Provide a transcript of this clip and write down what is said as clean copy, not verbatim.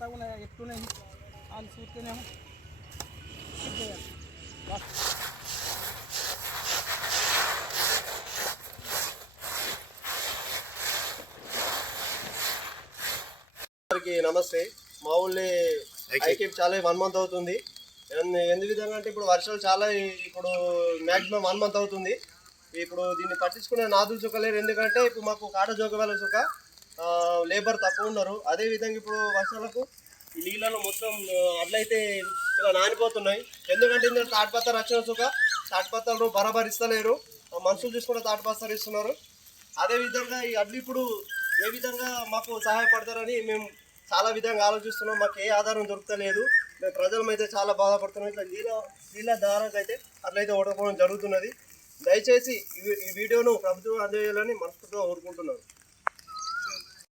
మెత్తగా ఉన్నాయి ఎట్లున్నాయి వాళ్ళు చూస్తేనేమో నమస్తే. మా ఊళ్ళో ఐక్యం చాలా 1 మంత్ అవుతుంది. ఎందు విధంగా అంటే ఇప్పుడు వర్షాలు చాలా ఇప్పుడు మ్యాక్సిమం 1 మంత్ అవుతుంది. ఇప్పుడు దీన్ని పట్టించుకునే నాదులు చుక్కలేరు. ఎందుకంటే ఇప్పుడు మాకు కాడ జోకవేల చుక్క లేబర్ తక్కువ ఉన్నారు. అదేవిధంగా ఇప్పుడు వర్షాలకు ఈ నీళ్ళలో మొత్తం అట్లయితే ఇలా నానిపోతున్నాయి. ఎందుకంటే ఇందులో తాటిపత్తాలు వచ్చిన చుక్క తాటిపత్తాలు బరాబర్ ఇస్తలేరు. మనుషులు తీసుకుంటే తాటిపత్తాలు ఇస్తున్నారు. అదేవిధంగా ఈ అడ్లు ఇప్పుడు ఏ విధంగా మాకు సహాయపడతారని మేము చాలా విధంగా ఆలోచిస్తున్నాం. మాకు ఏ ఆధారం దొరకలేదు. మేము ప్రజలమైతే చాలా బాధపడుతున్నాం. ఇట్లా నీళ్ళ దారాకు అయితే అట్లయితే ఓడకపోవడం జరుగుతున్నది. దయచేసి ఈ వీడియోను ప్రభుత్వం అందజేయాలని మనస్ఫూర్తిగా కోరుకుంటున్నాను.